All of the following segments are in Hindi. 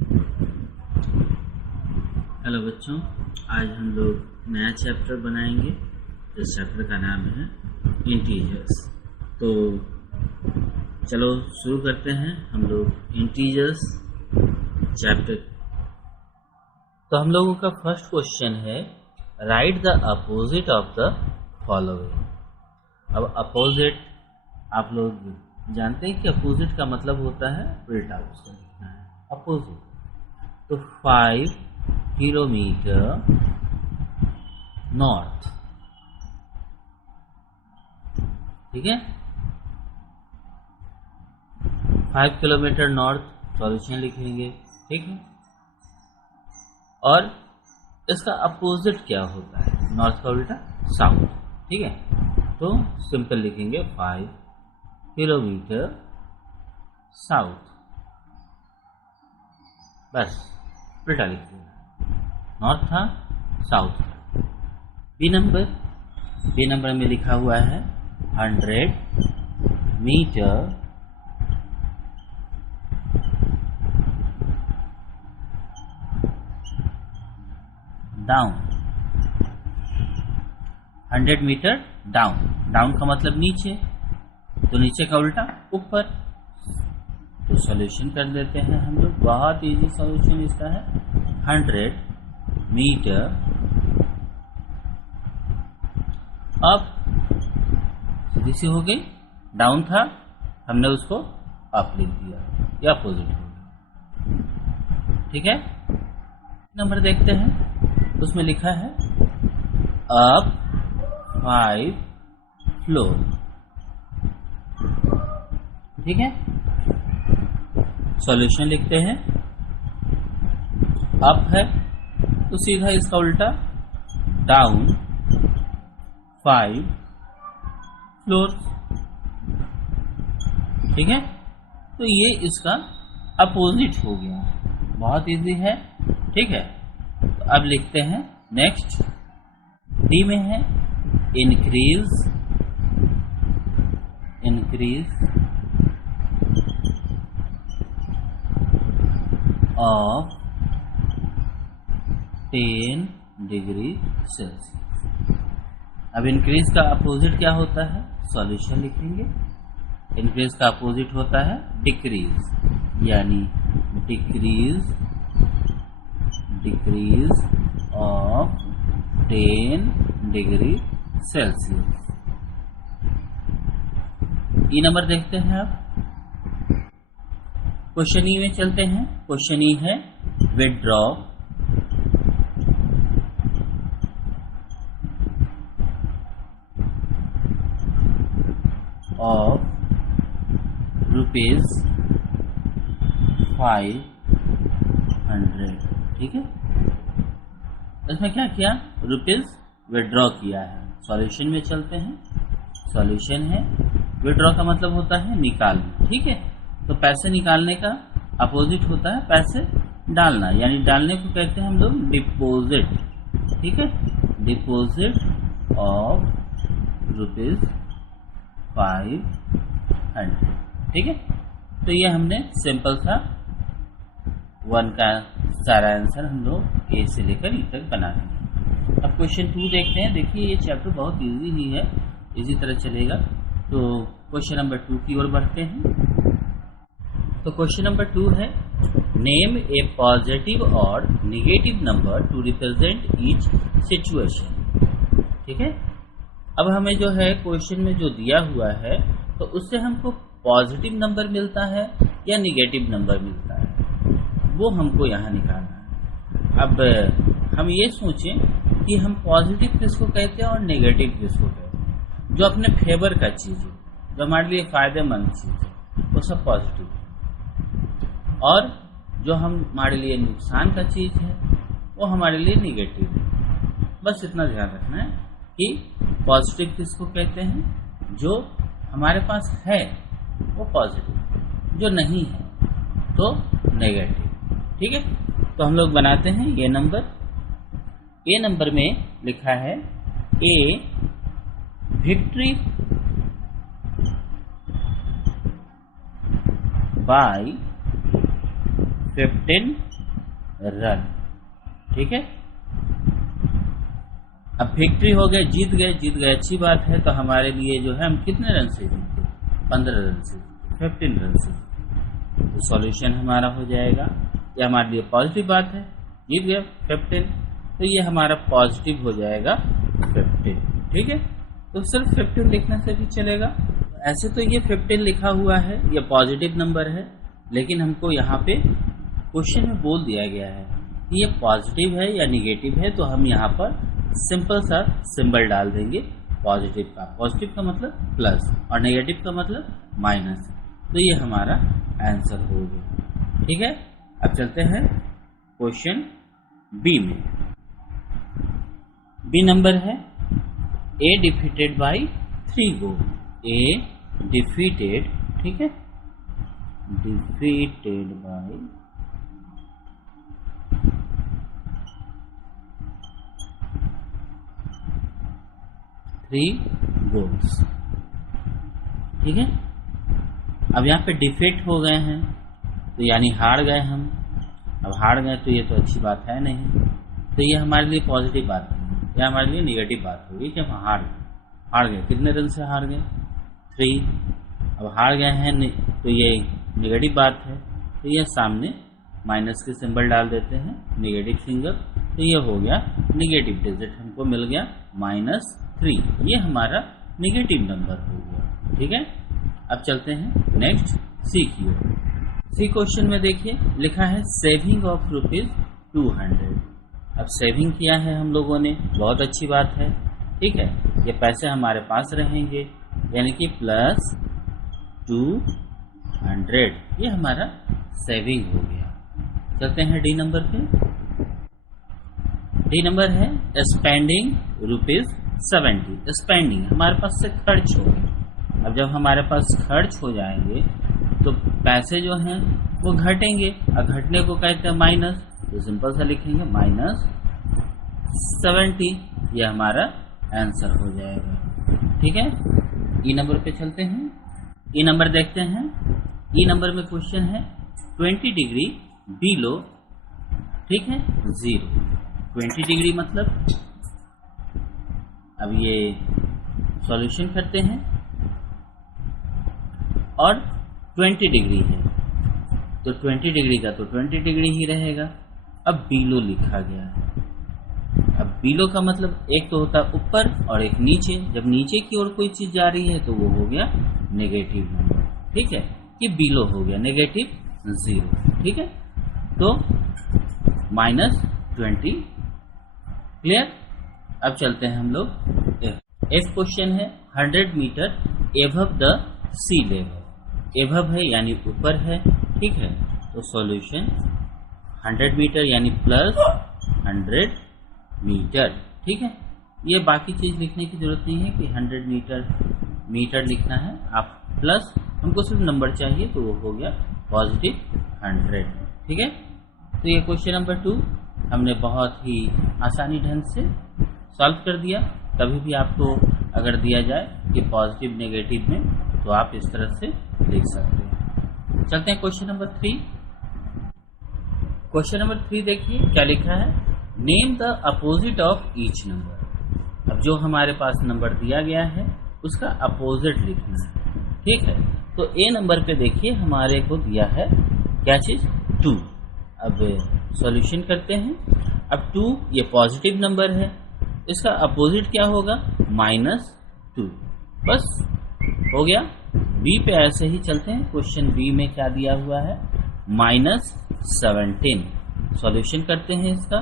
हेलो बच्चों, आज हम लोग नया चैप्टर बनाएंगे। इस चैप्टर का नाम है इंटीजर्स। तो चलो शुरू करते हैं हम लोग इंटीजर्स चैप्टर। तो हम लोगों का फर्स्ट क्वेश्चन है, right the opposite of the following. अब अपोजिट आप लोग जानते हैं कि अपोजिट का मतलब होता है उल्टा, उसको लिखना है अपोजिट। तो 5 किलोमीटर नॉर्थ, ठीक है। 5 किलोमीटर नॉर्थ सॉल्यूशन लिखेंगे, ठीक है। और इसका अपोजिट क्या होता है? नॉर्थ का उल्टा साउथ, ठीक है। तो सिंपल लिखेंगे 5 किलोमीटर साउथ, बस उल्टा लिख दिया। नॉर्थ था, साउथ था। बी नंबर में लिखा हुआ है 100 meter down. 100 meter down, down का मतलब नीचे, तो नीचे का उल्टा ऊपर। तो सॉल्यूशन कर देते हैं हम लोग, बहुत इजी सॉल्यूशन इसका है। 100 मीटर अप, सीधी सी हो गई। डाउन था, हमने उसको अप लिख दिया, या अपोजिट हो गया, ठीक है। नंबर देखते हैं, उसमें लिखा है अप 5 फ्लोर, ठीक है। सॉल्यूशन लिखते हैं, अप है तो सीधा इसका उल्टा डाउन 5 फ्लोर, ठीक है। तो ये इसका अपोजिट हो गया, बहुत इजी है, ठीक है। तो अब लिखते हैं नेक्स्ट, डी में है इंक्रीज ऑफ 10 डिग्री सेल्सियस। अब इंक्रीज का अपोजिट क्या होता है? सॉल्यूशन लिखेंगे। इंक्रीज का अपोजिट होता है डिक्रीज, यानी decrease of 10 degree Celsius. E number देखते हैं। अब क्वेश्चन ई में चलते हैं। क्वेश्चन ई है विथड्रॉ ऑफ ₹500, ठीक है। इसमें क्या किया? रुपीज विड्रॉ किया है। सॉल्यूशन में चलते हैं। सॉल्यूशन है, विड्रॉ का मतलब होता है निकालना, ठीक है। तो पैसे निकालने का अपोजिट होता है पैसे डालना, यानी डालने को कहते हैं हम लोग डिपोजिट, ठीक है। डिपोजिट ऑफ ₹500, ठीक है। तो ये हमने सिंपल सा 1 का सारा आंसर हम लोग ए से लेकर ई तक बना देंगे। अब क्वेश्चन 2 देखते हैं। देखिए ये चैप्टर बहुत इजी ही है, इसी तरह चलेगा। तो क्वेश्चन नंबर 2 की ओर बढ़ते हैं। तो क्वेश्चन नंबर 2 है, नेम ए पॉजिटिव और negative number two represent each situation, ठीक है। अब हमें जो है क्वेश्चन में जो दिया हुआ है, तो उससे हमको पॉजिटिव नंबर मिलता है या नेगेटिव नंबर मिलता है, वो हमको यहाँ निकालना है। अब हम ये सोचें कि हम पॉजिटिव किसको कहते हैं और नेगेटिव किसको कहते हैं। जो अपने फेवर का चीज़ है, जो हमारे लिए फायदेमंद चीज़ है, वो सब पॉजिटिव है। और जो हमारे लिए नुकसान का चीज़ है, वो हमारे लिए नेगेटिव है। बस इतना ध्यान रखना है कि पॉजिटिव किसको कहते हैं, जो हमारे पास है वो पॉजिटिव, जो नहीं है तो नेगेटिव, ठीक है। तो हम लोग बनाते हैं ये नंबर। ए नंबर में लिखा है ए विक्ट्री बाय 15 रन। ठीक है, अब विक्ट्री हो गए, जीत गए अच्छी बात है। तो हमारे लिए जो है हम कितने रन से जीते, 15 रन से, 15 रन से। तो सॉल्यूशन हमारा हो जाएगा, ये हमारे लिए पॉजिटिव बात है, जीत गए 15, तो ये हमारा पॉजिटिव हो जाएगा 15। ठीक है, तो सिर्फ 15 लिखने से भी चलेगा। ऐसे तो ये 15 लिखा हुआ है, ये पॉजिटिव नंबर है, लेकिन हमको यहाँ पे क्वेश्चन में बोल दिया गया है कि ये पॉजिटिव है या निगेटिव है, तो हम यहाँ पर सिंपल सा सिंबल डाल देंगे पॉजिटिव का। पॉजिटिव का मतलब प्लस और नेगेटिव का मतलब माइनस, तो ये हमारा आंसर हो गया। ठीक है, अब चलते हैं क्वेश्चन बी में। बी नंबर है A defeated by 3 goal. A defeated, ठीक है, डिफीटेड बाय 3 गोल्स। ठीक है, अब यहाँ पे डिफीट हो गए हैं, तो यानी हार गए हम। अब हार गए तो ये तो अच्छी बात है नहीं, तो ये हमारे लिए पॉजिटिव बात नहीं है, यह हमारे लिए निगेटिव बात होगी कि हम हार गए। कितने रन से हार गए, 3। अब हार गए हैं तो ये निगेटिव बात है, तो ये सामने माइनस के सिंबल डाल देते हैं, निगेटिव सिंबल, तो ये हो गया निगेटिव डिजिट, हमको मिल गया -3। ये हमारा निगेटिव नंबर हो गया। ठीक है, अब चलते हैं नेक्स्ट सी की ओर। सी क्वेश्चन में देखिए लिखा है सेविंग ऑफ ₹200। अब सेविंग किया है हम लोगों ने, बहुत अच्छी बात है। ठीक है, ये पैसे हमारे पास रहेंगे, यानी कि +200, ये हमारा सेविंग हो गया। चलते हैं डी नंबर पे। डी नंबर है स्पेंडिंग ₹70। स्पेंडिंग हमारे पास से खर्च हो गए। अब जब हमारे पास खर्च हो जाएंगे तो पैसे जो हैं वो घटेंगे, और घटने को कहते हैं माइनस, तो सिंपल सा लिखेंगे -70, ये हमारा आंसर हो जाएगा। ठीक है, ई नंबर पे चलते हैं। ई नंबर देखते हैं। ई नंबर में क्वेश्चन है 20 डिग्री बिलो, ठीक है, 0। 20 डिग्री मतलब, अब ये सॉल्यूशन करते हैं, और 20 डिग्री है तो 20 डिग्री का तो 20 डिग्री ही रहेगा। अब बिलो लिखा गया है। अब बिलो का मतलब एक तो होता है ऊपर और एक नीचे। जब नीचे की ओर कोई चीज जा रही है तो वो हो गया नेगेटिव नंबर। ठीक है, कि बिलो हो गया -0। ठीक है, तो -20। क्लियर। अब चलते हैं हम लोग एफ क्वेश्चन है 100 metre above the sea level. Above है यानी ऊपर है। ठीक है, तो सॉल्यूशन 100 मीटर यानी +100 मीटर। ठीक है, ये बाकी चीज लिखने की जरूरत नहीं है कि 100 मीटर लिखना है, आप प्लस, हमको सिर्फ नंबर चाहिए, तो वो हो गया +100। ठीक है, तो ये क्वेश्चन नंबर 2 हमने बहुत ही आसानी ढंग से सॉल्व कर दिया। कभी भी आपको अगर दिया जाए कि पॉजिटिव नेगेटिव में, तो आप इस तरह से लिख सकते हैं। चलते हैं क्वेश्चन नंबर 3। क्वेश्चन नंबर 3 देखिए क्या लिखा है, name the opposite of each number. अब जो हमारे पास नंबर दिया गया है उसका अपोजिट लिखना है। ठीक है, तो ए नंबर पे देखिए हमारे को दिया है क्या चीज, 2। अब सॉल्यूशन करते हैं। अब 2 ये पॉजिटिव नंबर है, इसका अपोजिट क्या होगा, -2। बस हो गया। बी पे ऐसे ही चलते हैं। क्वेश्चन बी में क्या दिया हुआ है, -17। सॉल्यूशन करते हैं इसका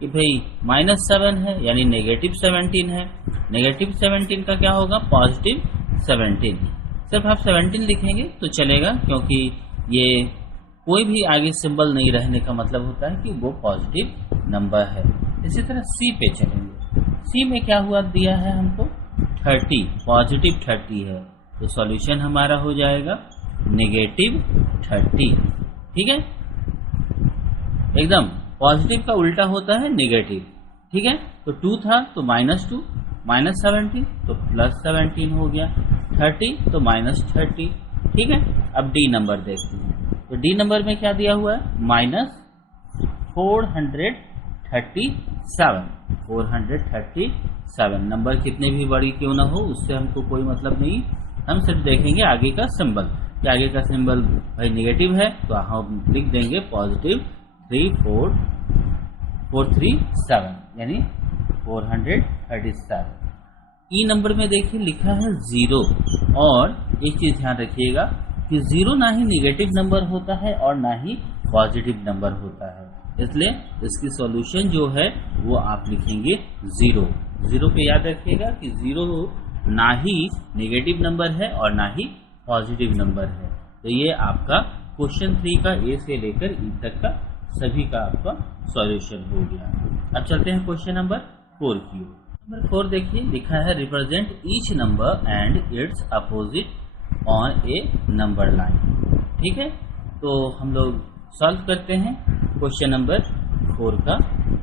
कि भाई -7 है यानी -17 है। -17 का क्या होगा, +17। सिर्फ आप 17 लिखेंगे तो चलेगा, क्योंकि ये कोई भी आगे सिंबल नहीं रहने का मतलब होता है कि वो पॉजिटिव नंबर है। इसी तरह सी पे चलेंगे। सी में क्या हुआ, दिया है हमको 30, पॉजिटिव 30 है, तो सॉल्यूशन हमारा हो जाएगा -30। ठीक है, एकदम पॉजिटिव का उल्टा होता है नेगेटिव। ठीक है, तो 2 था तो -2, -17 तो +17 हो गया, 30 तो -30। ठीक है, अब डी नंबर देखते हैं। तो डी नंबर में क्या दिया हुआ है, 437 नंबर कितने भी बड़ी क्यों ना हो उससे हमको कोई मतलब नहीं। हम सिर्फ देखेंगे आगे का सिंबल कि आगे का सिंबल भाई नेगेटिव है तो हम लिख देंगे पॉजिटिव 3437 यानी 437। ई नंबर में देखिए लिखा है 0 और एक चीज ध्यान रखिएगा कि 0 ना ही नेगेटिव नंबर होता है और ना ही पॉजिटिव नंबर होता है, इसलिए इसकी सॉल्यूशन जो है वो आप लिखेंगे 0 पे याद रखिएगा कि 0 ना ही नेगेटिव नंबर है और ना ही पॉजिटिव नंबर है। तो ये आपका क्वेश्चन 3 का ए से लेकर ई तक का सभी का आपका सॉल्यूशन हो गया। अब चलते हैं क्वेश्चन नंबर 4 की ओर। नंबर 4 देखिए लिखा है represent each number and it's opposite on a number line. ठीक है, तो हम लोग सॉल्व करते हैं क्वेश्चन नंबर 4 का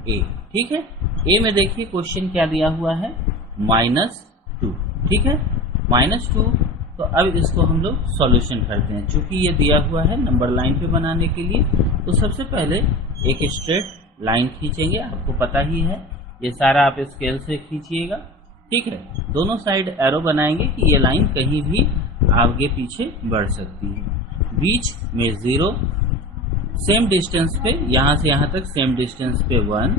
ए। ठीक है, ए में देखिए क्वेश्चन क्या दिया हुआ है -2। ठीक है, -2। तो अब इसको हम लोग सॉल्यूशन करते हैं। चूंकि ये दिया हुआ है नंबर लाइन पे बनाने के लिए, तो सबसे पहले एक स्ट्रेट लाइन खींचेंगे। आपको पता ही है ये सारा आप स्केल से खींचिएगा। ठीक है, दोनों साइड एरो बनाएंगे कि ये लाइन कहीं भी आगे पीछे बढ़ सकती है। बीच में 0, सेम डिस्टेंस पे यहां से यहां तक सेम डिस्टेंस पे 1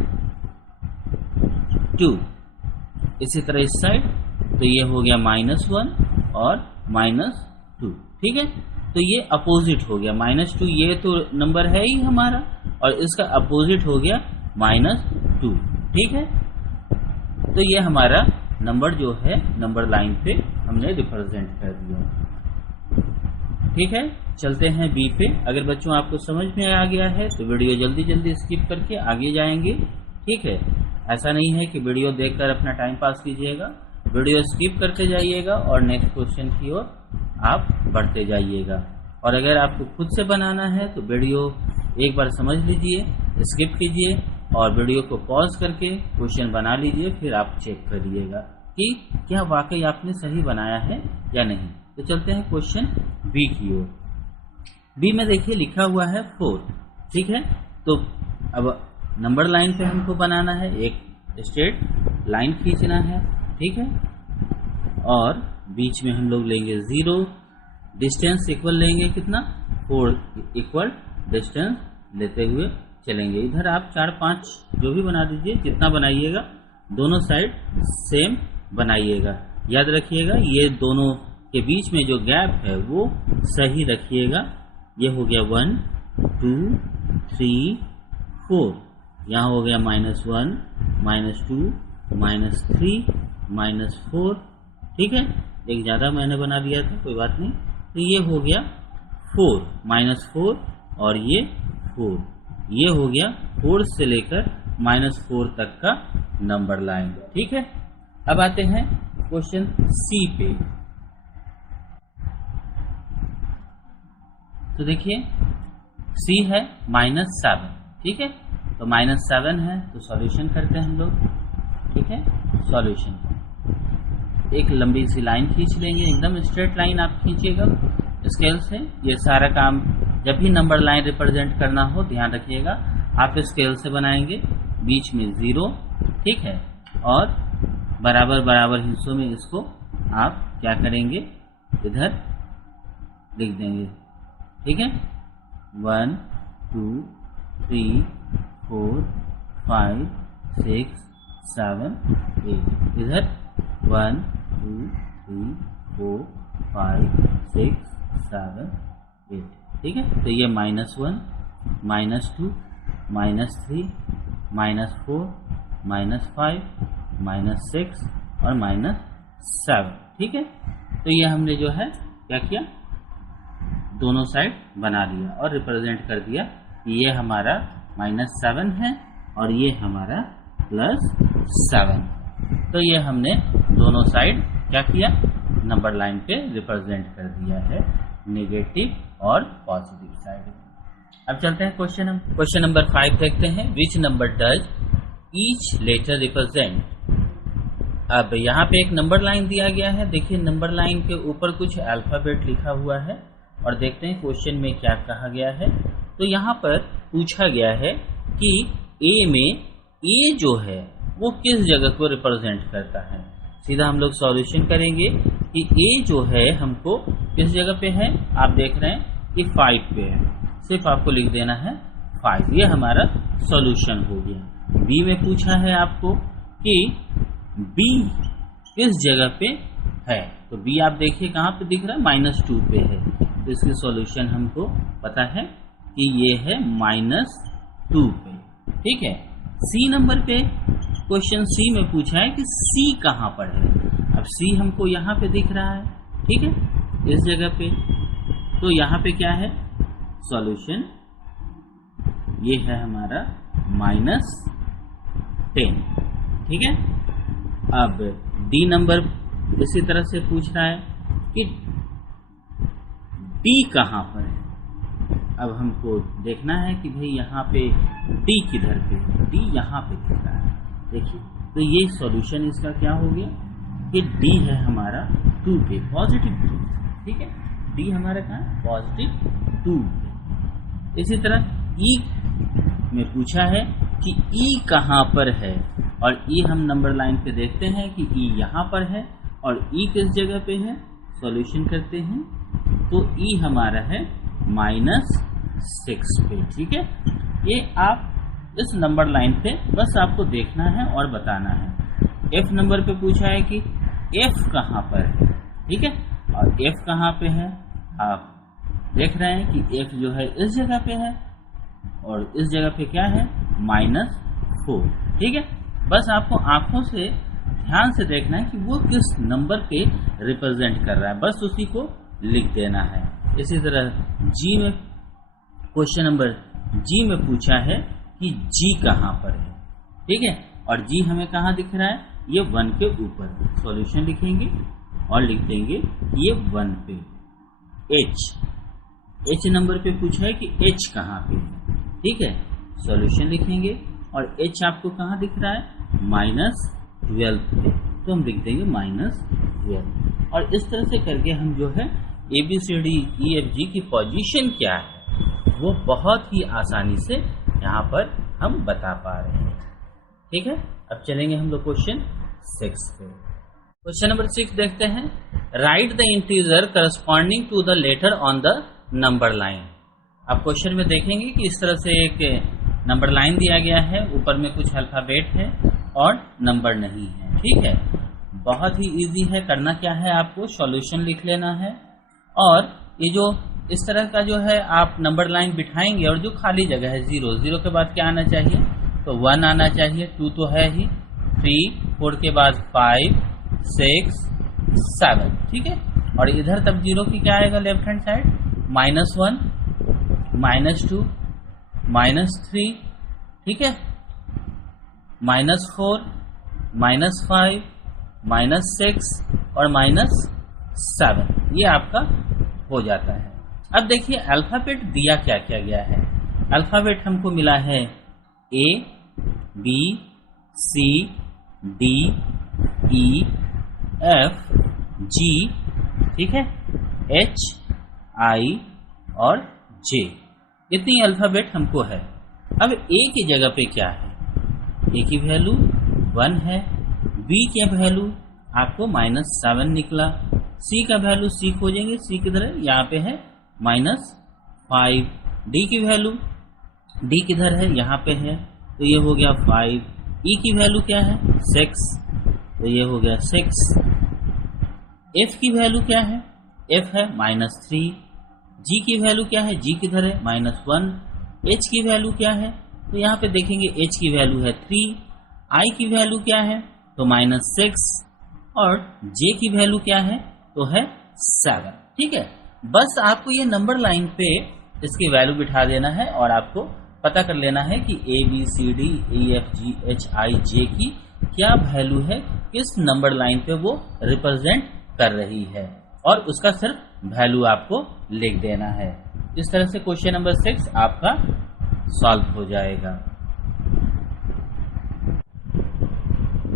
2, इसी तरह इस साइड तो ये हो गया -1 और -2। ठीक है, तो ये अपोजिट हो गया -2, ये तो नंबर है ही हमारा और इसका अपोजिट हो गया -2। ठीक है, तो ये हमारा नंबर जो है नंबर लाइन पे हमने रिप्रेजेंट कर दिया। ठीक है, चलते हैं बी पे। अगर बच्चों आपको समझ में आ गया है तो वीडियो जल्दी जल्दी स्किप करके आगे जाएंगे। ठीक है, ऐसा नहीं है कि वीडियो देखकर अपना टाइम पास कीजिएगा, वीडियो स्किप करते जाइएगा और नेक्स्ट क्वेश्चन की ओर आप बढ़ते जाइएगा। और अगर आपको खुद से बनाना है तो वीडियो एक बार समझ लीजिए, स्किप कीजिए और वीडियो को पॉज करके क्वेश्चन बना लीजिए, फिर आप चेक करिएगा कि क्या वाकई आपने सही बनाया है या नहीं। तो चलते हैं क्वेश्चन बी की ओर। बी में देखिए लिखा हुआ है 4। ठीक है, तो अब नंबर लाइन पे हमको बनाना है, एक स्ट्रेट लाइन खींचना है। ठीक है, और बीच में हम लोग लेंगे 0, डिस्टेंस इक्वल लेंगे कितना 4 इक्वल डिस्टेंस लेते हुए चलेंगे। इधर आप 4 5 जो भी बना दीजिए, जितना बनाइएगा दोनों साइड सेम बनाइएगा। याद रखिएगा ये दोनों के बीच में जो गैप है वो सही रखिएगा। ये हो गया 1 2 3 4, यहाँ हो गया -1 -2 -3 -4। ठीक है, एक ज़्यादा मैंने बना दिया था, कोई बात नहीं। तो ये हो गया 4 -4 और ये 4, ये हो गया 4 से लेकर -4 तक का नंबर लाइन। ठीक है, अब आते हैं क्वेश्चन सी पे। तो देखिए सी है -7। ठीक है, तो -7 है तो सॉल्यूशन करते हैं हम लोग। ठीक है, सॉल्यूशन एक लंबी सी लाइन खींच लेंगे, एकदम स्ट्रेट लाइन आप खींचिएगा स्केल से। ये सारा काम जब भी नंबर लाइन रिप्रेजेंट करना हो ध्यान रखिएगा आप स्केल से बनाएंगे। बीच में 0। ठीक है, और बराबर बराबर हिस्सों में इसको आप क्या करेंगे, इधर लिख देंगे। ठीक है, 1 2 3 4 5 6 7 8, इधर 1 2 3 4 5 6 7 8। ठीक है, तो ये -1 -2 -3 -4 -5 -6 और -7। ठीक है, तो ये हमने जो है क्या किया, दोनों साइड बना लिया और रिप्रेजेंट कर दिया कि ये हमारा -7 है और ये हमारा +7। तो ये हमने दोनों साइड क्या किया, नंबर लाइन पे रिप्रेजेंट कर दिया है, नेगेटिव और पॉजिटिव साइड। अब चलते हैं क्वेश्चन नंबर 5 देखते हैं। Which number does each letter represent. अब यहाँ पे एक नंबर लाइन दिया गया है। देखिए नंबर लाइन के ऊपर कुछ अल्फाबेट लिखा हुआ है और देखते हैं क्वेश्चन में क्या कहा गया है। तो यहाँ पर पूछा गया है कि ए में ए जो है वो किस जगह को रिप्रेजेंट करता है। सीधा हम लोग सॉल्यूशन करेंगे कि ए जो है हमको किस जगह पे है, आप देख रहे हैं कि 5 पे है, सिर्फ आपको लिख देना है 5। ये हमारा सॉल्यूशन हो गया। बी में पूछा है आपको कि बी किस जगह पे है, तो बी आप देखिए कहाँ पे दिख रहा है, -2 पे है, तो इसकी सॉल्यूशन हमको पता है कि ये है -2 पे। ठीक है। सी नंबर पे क्वेश्चन सी में पूछा है कि सी कहाँ पर है। अब सी हमको यहाँ पे दिख रहा है, ठीक है, इस जगह पे, तो यहाँ पे क्या है सॉल्यूशन, ये है हमारा -10। ठीक है। अब डी नंबर इसी तरह से पूछ रहा है कि डी कहाँ पर है। अब हमको देखना है कि भाई यहाँ पे डी किधर पे है, डी यहाँ पे दिख रहा है, देखिए, तो ये सॉल्यूशन इसका क्या हो गया कि डी है हमारा 2 पे, +2। ठीक है, डी हमारा कहाँ है, +2 पे। इसी तरह ई में पूछा है कि ई कहाँ पर है, और ई हम नंबर लाइन पे देखते हैं कि ई यहाँ पर है और ई किस जगह पे है, सॉल्यूशन करते हैं, तो ई हमारा है -6 पे। ठीक है, ये आप इस नंबर लाइन पे बस आपको देखना है और बताना है। एफ नंबर पे पूछा है कि एफ कहाँ पर है। ठीक है, और एफ कहाँ पे है, आप देख रहे हैं कि एफ जो है इस जगह पे है और इस जगह पे क्या है, -4। ठीक है, बस आपको आंखों से ध्यान से देखना है कि वो किस नंबर पे रिप्रेजेंट कर रहा है, बस उसी को लिख देना है। इसी तरह जी में क्वेश्चन नंबर जी में पूछा है कि जी कहाँ पर है। ठीक है, और जी हमें कहाँ दिख रहा है, ये 1 के ऊपर, सॉल्यूशन लिखेंगे और लिख देंगे ये 1 पे। एच नंबर पे पूछा है कि एच कहाँ पे है। ठीक है, सॉल्यूशन लिखेंगे और एच आपको कहाँ दिख रहा है, -12 पे, तो हम लिख देंगे -12। और इस तरह से करके हम जो है ABCD EFG की पोजीशन क्या है वो बहुत ही आसानी से यहाँ पर हम बता पा रहे हैं। ठीक है, अब चलेंगे हम लोग क्वेश्चन 6 पे। क्वेश्चन नंबर 6 देखते हैं। Write the integer corresponding to the letter on the number line. आप क्वेश्चन में देखेंगे कि इस तरह से एक नंबर लाइन दिया गया है, ऊपर में कुछ अल्फाबेट है और नंबर नहीं है। ठीक है, बहुत ही इजी है। करना क्या है, आपको सॉल्यूशन लिख लेना है और ये जो इस तरह का जो है आप नंबर लाइन बिठाएंगे और जो खाली जगह है 0 के बाद क्या आना चाहिए, तो 1 आना चाहिए, 2 तो है ही, 3, 4 के बाद 5, 6, 7। ठीक है, और इधर तब 0 की क्या आएगा लेफ्ट हैंड साइड, -1, -2, -3। ठीक है, -4, -5, -6 और -7, ये आपका हो जाता है। अब देखिए अल्फाबेट दिया क्या क्या गया है। अल्फाबेट हमको मिला है A, B, C, D, E, F, G, ठीक है, H, I और J। इतनी अल्फाबेट हमको है। अब A की जगह पे क्या है, A की वैल्यू 1 है, B की वैल्यू आपको -7 निकला, C का वैल्यू C खोजेंगे, C किधर है, यहाँ पे है -5। D की वैल्यू, D किधर है, यहाँ पे है, तो ये हो गया 5। E की वैल्यू क्या है, 6, तो ये हो गया 6। F की वैल्यू क्या है, F है -3। G की वैल्यू क्या है, G किधर है, -1। H की वैल्यू क्या है, तो यहाँ पे देखेंगे H की वैल्यू है 3। I की वैल्यू क्या है, तो -6 और J की वैल्यू क्या है, तो है 7। ठीक है, बस आपको ये नंबर लाइन पे इसकी वैल्यू बिठा देना है और आपको पता कर लेना है कि ABCD EFG HIJ की क्या वैल्यू है, किस नंबर लाइन पे वो रिप्रेजेंट कर रही है, और उसका सिर्फ वैल्यू आपको लिख देना है। इस तरह से क्वेश्चन नंबर 6 आपका सॉल्व हो जाएगा।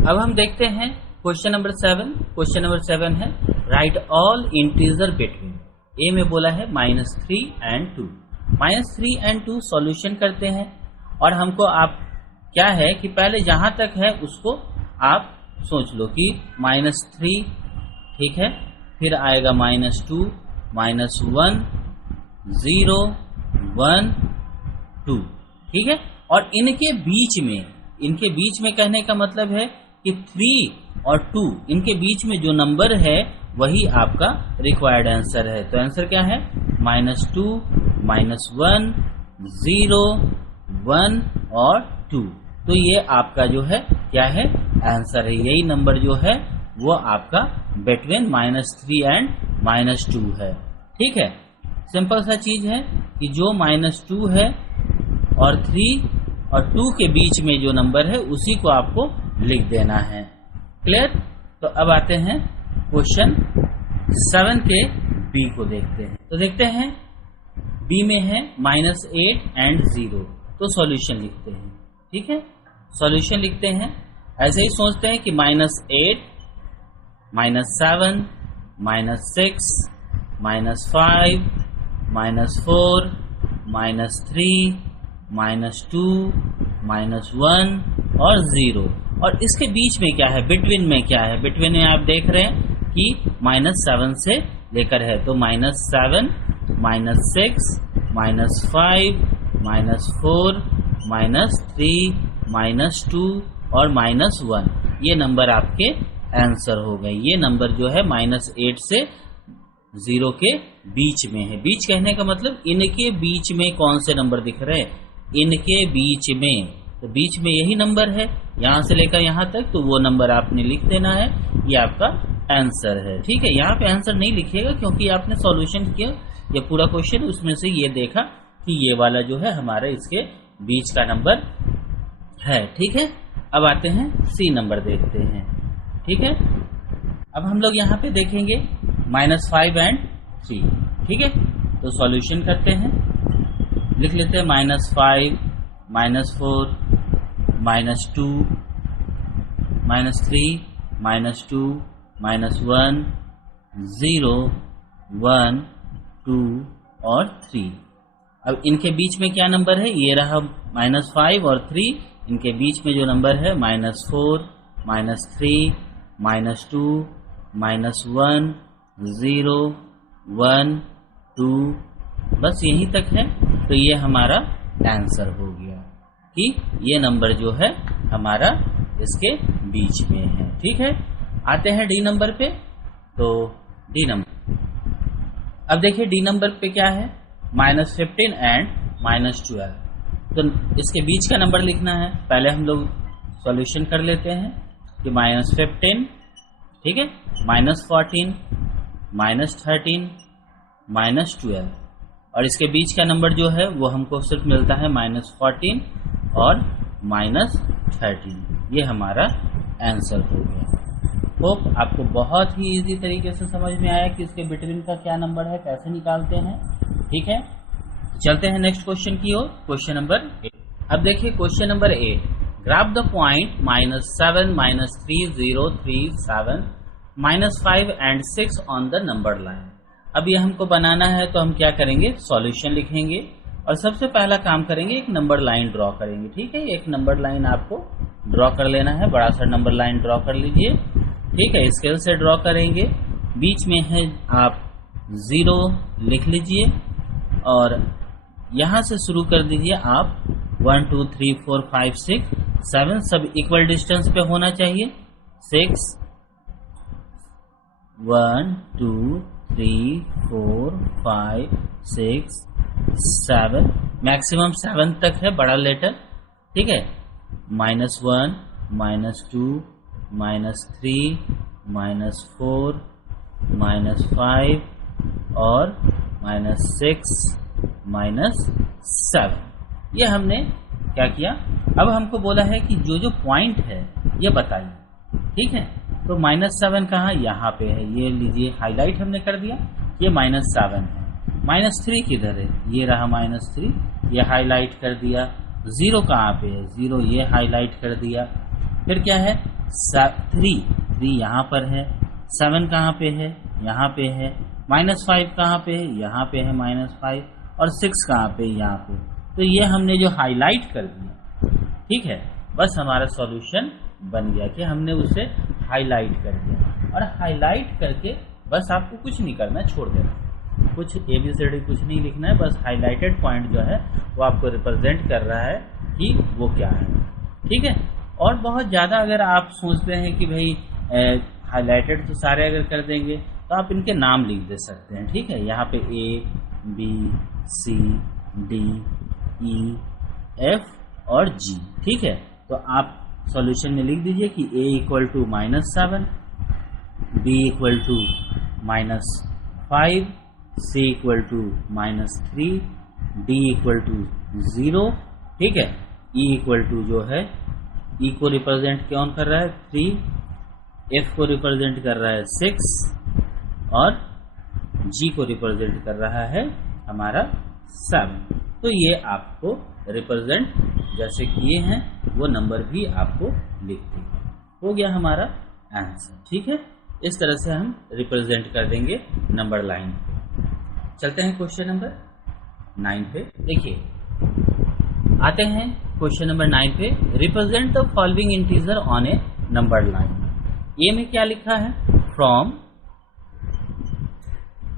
अब हम देखते हैं क्वेश्चन नंबर 7। क्वेश्चन नंबर 7 है राइट ऑल इंटीजर बिटवीन। ए में बोला है -3 and 2। -3 and 2 सॉल्यूशन करते हैं और हमको आप क्या है कि पहले जहां तक है उसको आप सोच लो कि -3, ठीक है, फिर आएगा -2, -1, 0, 1, 2, ठीक है। और इनके बीच में कहने का मतलब है कि 3 और 2 इनके बीच में जो नंबर है वही आपका रिक्वायर्ड आंसर है। तो आंसर क्या है? -2, -1, 0, 1 और 2। तो ये आपका जो है क्या है? आंसर है। यही नंबर जो है वो आपका बिटवीन -3 एंड -2 है, ठीक है। सिंपल सा चीज है कि जो -2 है और 3 और 2 के बीच में जो नंबर है उसी को आपको लिख देना है। क्लियर? तो अब आते हैं क्वेश्चन 7 के बी को देखते हैं। तो देखते हैं बी में है -8 एंड 0। तो सॉल्यूशन लिखते हैं, ठीक है। सॉल्यूशन लिखते हैं, ऐसे ही सोचते हैं कि -8, -7, -6, -5, -4, -3, -2, -1 और 0। और इसके बीच में क्या है? बिटवीन में क्या है? बिटवीन में आप देख रहे हैं कि -7 से लेकर है, तो -7, -6, -5, -4, -3, -2 और -1 ये नंबर आपके आंसर हो गए। ये नंबर जो है -8 से 0 के बीच में है। बीच कहने का मतलब इनके बीच में कौन से नंबर दिख रहे हैं? इनके बीच में, तो बीच में यही नंबर है, यहां से लेकर यहां तक, तो वो नंबर आपने लिख देना है। ये आपका आंसर है, ठीक है। यहाँ पे आंसर नहीं लिखिएगा क्योंकि आपने सॉल्यूशन किया ये पूरा क्वेश्चन, उसमें से ये देखा कि ये वाला जो है हमारा इसके बीच का नंबर है, ठीक है। अब आते हैं सी नंबर देखते हैं, ठीक है। अब हम लोग यहाँ पे देखेंगे -5 एंड 3, ठीक है। तो सॉल्यूशन करते हैं, लिख लेते हैं -5, -4, -2, -3, -2, -1, 0, 1, 2 और 3। अब इनके बीच में क्या नंबर है? ये रहा -5 और 3। इनके बीच में जो नंबर है -4, -3, -2, -1, 0, 1, 2, बस यहीं तक है। तो ये हमारा आंसर हो गया कि ये नंबर जो है हमारा इसके बीच में है, ठीक है। आते हैं डी नंबर पे। तो डी नंबर, अब देखिए डी नंबर पे क्या है? -15 एंड -12। तो इसके बीच का नंबर लिखना है। पहले हम लोग सॉल्यूशन कर लेते हैं कि -15, ठीक है, -14, -13, -12 और इसके बीच का नंबर जो है वो हमको सिर्फ मिलता है -14 और -13। ये हमारा आंसर हो गया। होप आपको बहुत ही इजी तरीके से समझ में आया कि इसके बिटवीन का क्या नंबर है, कैसे निकालते हैं, ठीक है। चलते हैं नेक्स्ट क्वेश्चन की ओर, क्वेश्चन नंबर 8। अब देखिए question number 8, graph the point -7, -3, 0, 3, 7, -5 and 6 on the number line. अब ये हमको बनाना है तो हम क्या करेंगे? सॉल्यूशन लिखेंगे और सबसे पहला काम करेंगे एक नंबर लाइन ड्रॉ करेंगे, ठीक है। एक नंबर लाइन आपको ड्रॉ कर लेना है, बड़ा सा नंबर लाइन ड्रॉ कर लीजिए, ठीक है। स्केल से ड्रॉ करेंगे, बीच में है आप 0 लिख लीजिए और यहां से शुरू कर दीजिए आप 1 2 3 4 5 6 7 सब इक्वल डिस्टेंस पे होना चाहिए। 6 1 2 3 4 5 6 7, मैक्सिमम 7 तक है बड़ा लेटर, ठीक है। -1 -2 -3 -4 -5 और -6 -7। ये हमने क्या किया? अब हमको बोला है कि जो जो पॉइंट है ये बताइए, ठीक है। तो -7 कहाँ? यहाँ पे है, ये लीजिए हाईलाइट हमने कर दिया, ये -7 है। -3 किधर है? ये रहा -3, ये हाईलाइट कर दिया। 0 कहाँ पे है? 0 ये हाईलाइट कर दिया। फिर क्या है? 3 यहाँ पर है। 7 कहाँ पे है? यहाँ पे है। -5 कहाँ पे है? यहाँ पे है -5 और 6 कहाँ पे? यहाँ पे। तो ये हमने जो हाईलाइट कर दिया, ठीक है, बस हमारा सॉल्यूशन बन गया कि हमने उसे हाईलाइट कर दिया। और हाईलाइट करके बस आपको कुछ नहीं करना, छोड़ देना, कुछ ABCD कुछ नहीं लिखना है, बस हाईलाइटेड पॉइंट जो है वो आपको रिप्रेजेंट कर रहा है कि वो क्या है, ठीक है। और बहुत ज़्यादा अगर आप सोचते हैं कि भाई हाईलाइटेड तो सारे अगर कर देंगे तो आप इनके नाम लिख दे सकते हैं, ठीक है। यहाँ पे A, B, C, D, E, F और G, ठीक है। तो आप सॉल्यूशन में लिख दीजिए कि A equal to -7, B equal to -5, C equal to -3, D equal to 0, ठीक है। E इक्वल टू जो है, E को रिप्रेजेंट कौन कर रहा है 3, F को रिप्रेजेंट कर रहा है 6 और G को रिप्रेजेंट कर रहा है हमारा 7। तो ये आपको रिप्रेजेंट जैसे किए हैं वो नंबर भी आपको लिख देंगे। हो गया हमारा आंसर, ठीक है। इस तरह से हम रिप्रेजेंट कर देंगे नंबर लाइन पे। चलते हैं क्वेश्चन नंबर 9 पे। देखिए, आते हैं क्वेश्चन नंबर 9 पे। Represent the following integer on a number line. A में क्या लिखा है, फ्रॉम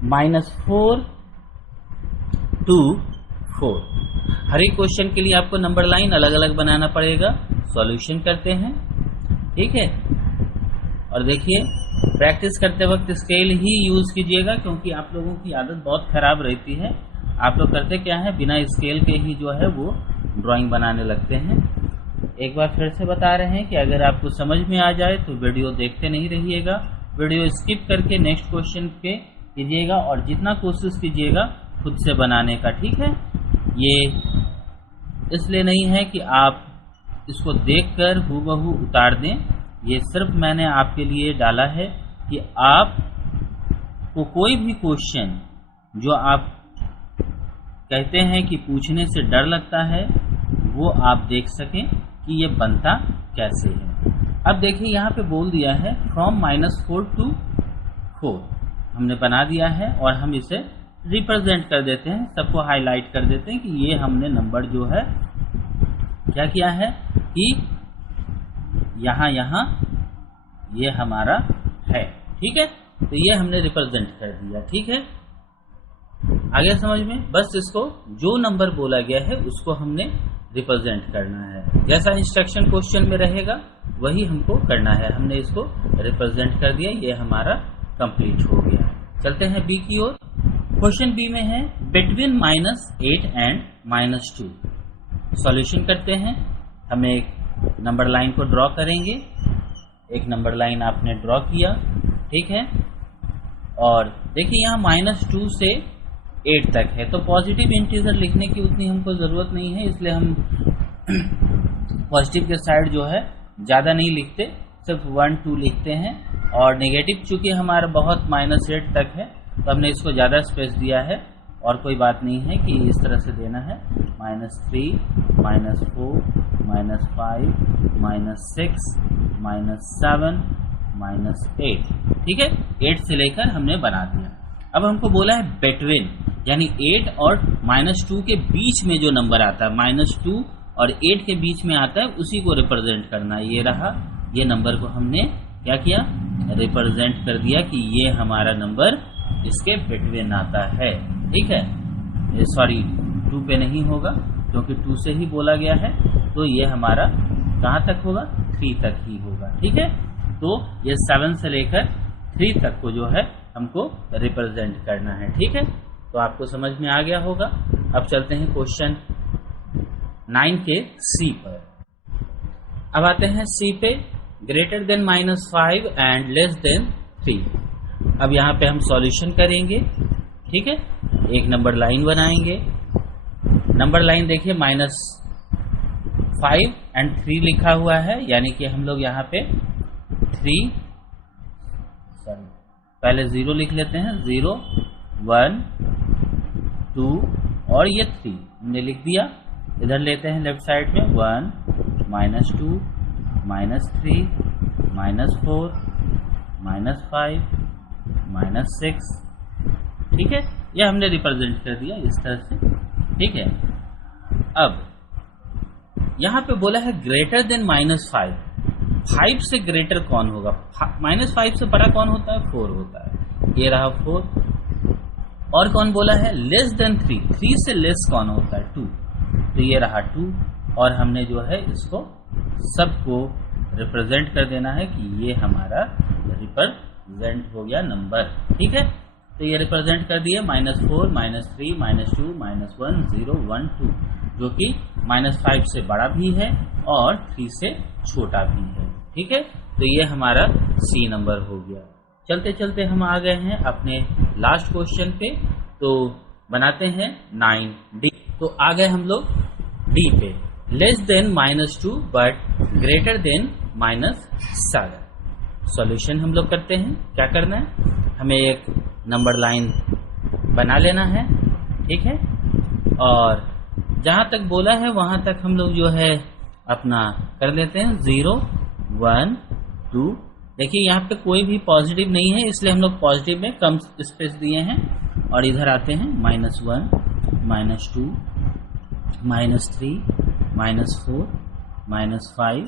-4 to 4। हर एक क्वेश्चन के लिए आपको नंबर लाइन अलग अलग बनाना पड़ेगा। सॉल्यूशन करते हैं, ठीक है। और देखिए, प्रैक्टिस करते वक्त स्केल ही यूज कीजिएगा, क्योंकि आप लोगों की आदत बहुत खराब रहती है। आप लोग करते क्या है, बिना स्केल के ही जो है वो ड्राइंग बनाने लगते हैं। एक बार फिर से बता रहे हैं कि अगर आपको समझ में आ जाए तो वीडियो देखते नहीं रहिएगा, वीडियो स्किप करके नेक्स्ट क्वेश्चन पे कीजिएगा और जितना कोशिश कीजिएगा खुद से बनाने का, ठीक है। ये इसलिए नहीं है कि आप इसको देखकर हूबहू उतार दें, ये सिर्फ मैंने आपके लिए डाला है कि आप को कोई भी क्वेश्चन जो आप कहते हैं कि पूछने से डर लगता है वो आप देख सकें कि ये बनता कैसे है। अब देखिए, यहाँ पे बोल दिया है फ्रॉम -4 to 4 हमने बना दिया है और हम इसे रिप्रेजेंट कर देते हैं, सबको हाईलाइट कर देते हैं कि ये हमने नंबर जो है क्या किया है कि यहाँ ये हमारा है, ठीक है। तो ये हमने रिप्रेजेंट कर दिया, ठीक है। आगे समझ में, बस इसको जो नंबर बोला गया है उसको हमने रिप्रेजेंट करना है, जैसा इंस्ट्रक्शन क्वेश्चन में रहेगा वही हमको करना है। हमने इसको रिप्रेजेंट कर दिया, ये हमारा कंप्लीट हो गया। चलते हैं बी की ओर। क्वेश्चन बी में है बिटवीन -8 एंड -2। सॉल्यूशन करते हैं। हम एक नंबर लाइन को ड्रॉ करेंगे। एक नंबर लाइन आपने ड्रॉ किया, ठीक है। और देखिए, यहाँ -2 से 8 तक है, तो पॉजिटिव इंटीजर लिखने की उतनी हमको ज़रूरत नहीं है, इसलिए हम पॉजिटिव के साइड जो है ज़्यादा नहीं लिखते, सिर्फ 1 2 लिखते हैं। और नेगेटिव चूँकि हमारा बहुत -8 तक है तो हमने इसको ज़्यादा स्पेस दिया है, और कोई बात नहीं है कि इस तरह से देना है। -3, -4, -5, -6, -7, -8, ठीक है। 8 से लेकर हमने बना दिया। अब हमको बोला है बिटवीन, यानी 8 और -2 के बीच में जो नंबर आता है, -2 और 8 के बीच में आता है, उसी को रिप्रेजेंट करना। ये रहा, ये नंबर को हमने क्या किया, रिप्रेजेंट कर दिया कि ये हमारा नंबर इसके बिटवीन आता है, ठीक है। सॉरी, 2 पे नहीं होगा क्योंकि 2 से ही बोला गया है, तो ये हमारा कहाँ तक होगा, 3 तक ही होगा, ठीक है। तो ये 7 से लेकर 3 तक को जो है हमको रिप्रेजेंट करना है, ठीक है। तो आपको समझ में आ गया होगा। अब चलते हैं क्वेश्चन 9 के सी पर। अब आते हैं सी पे, greater than -5 and less than 3। अब यहाँ पे हम सॉल्यूशन करेंगे, ठीक है। एक नंबर लाइन बनाएंगे। नंबर लाइन देखिए, -5 एंड 3 लिखा हुआ है, यानी कि हम लोग यहाँ पे 3, सॉरी पहले 0 लिख लेते हैं, 0, 1, 2 और ये 3 हमने लिख दिया। इधर लेते हैं लेफ्ट साइड में 1, -2, -3, -4, -5, -6, ठीक है। ये हमने रिप्रेजेंट कर दिया इस तरह से, ठीक है। अब यहां पे बोला है ग्रेटर देन -5, 5 से ग्रेटर कौन होगा, -5 से बड़ा कौन होता है, 4 होता है, ये रहा 4। और कौन बोला है लेस देन 3, 3 से लेस कौन होता है, 2, तो ये रहा 2। और हमने जो है इसको सबको रिप्रेजेंट कर देना है कि ये हमारा रिप्रेजेंट हो गया नंबर, ठीक है। तो ये रिप्रेजेंट कर दिए -4, -3, -2, -1, 0, 1, 2, जो कि -5 से बड़ा भी है और 3 से छोटा भी है, ठीक है। तो ये हमारा सी नंबर हो गया। चलते चलते हम आ गए हैं अपने लास्ट क्वेश्चन पे, तो बनाते हैं 9D। तो आ गए हम लोग डी पे, less than -2 but greater than -7। Solution हम लोग करते हैं। क्या करना है, हमें एक नंबर लाइन बना लेना है, ठीक है। और जहां तक बोला है वहां तक हम लोग जो है अपना कर लेते हैं 0, 1, 2। देखिए यहाँ पे कोई भी पॉजिटिव नहीं है, इसलिए हम लोग पॉजिटिव में कम स्पेस दिए हैं। और इधर आते हैं -1, -2, -3, -4, -5,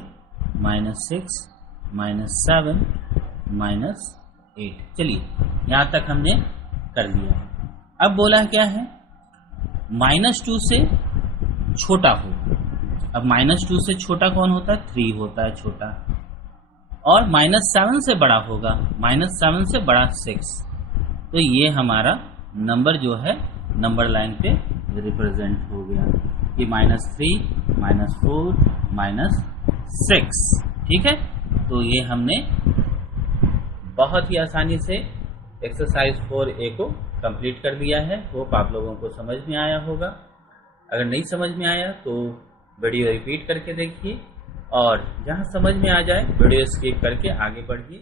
-6, -7, -8। चलिए यहाँ तक हमने कर लिया है। अब बोला क्या है, -2 से छोटा हो। अब -2 से छोटा कौन होता है, 3 होता है छोटा। और -7 से बड़ा होगा, -7 से बड़ा 6। तो ये हमारा नंबर जो है नंबर लाइन पे रिप्रेजेंट हो गया कि -3, -4, -6, ठीक है। तो ये हमने बहुत ही आसानी से एक्सरसाइज 4A को कंप्लीट कर दिया है। होप आप लोगों को समझ में आया होगा। अगर नहीं समझ में आया तो वीडियो रिपीट करके देखिए, और जहां समझ में आ जाए वीडियो स्किप करके आगे बढ़िए।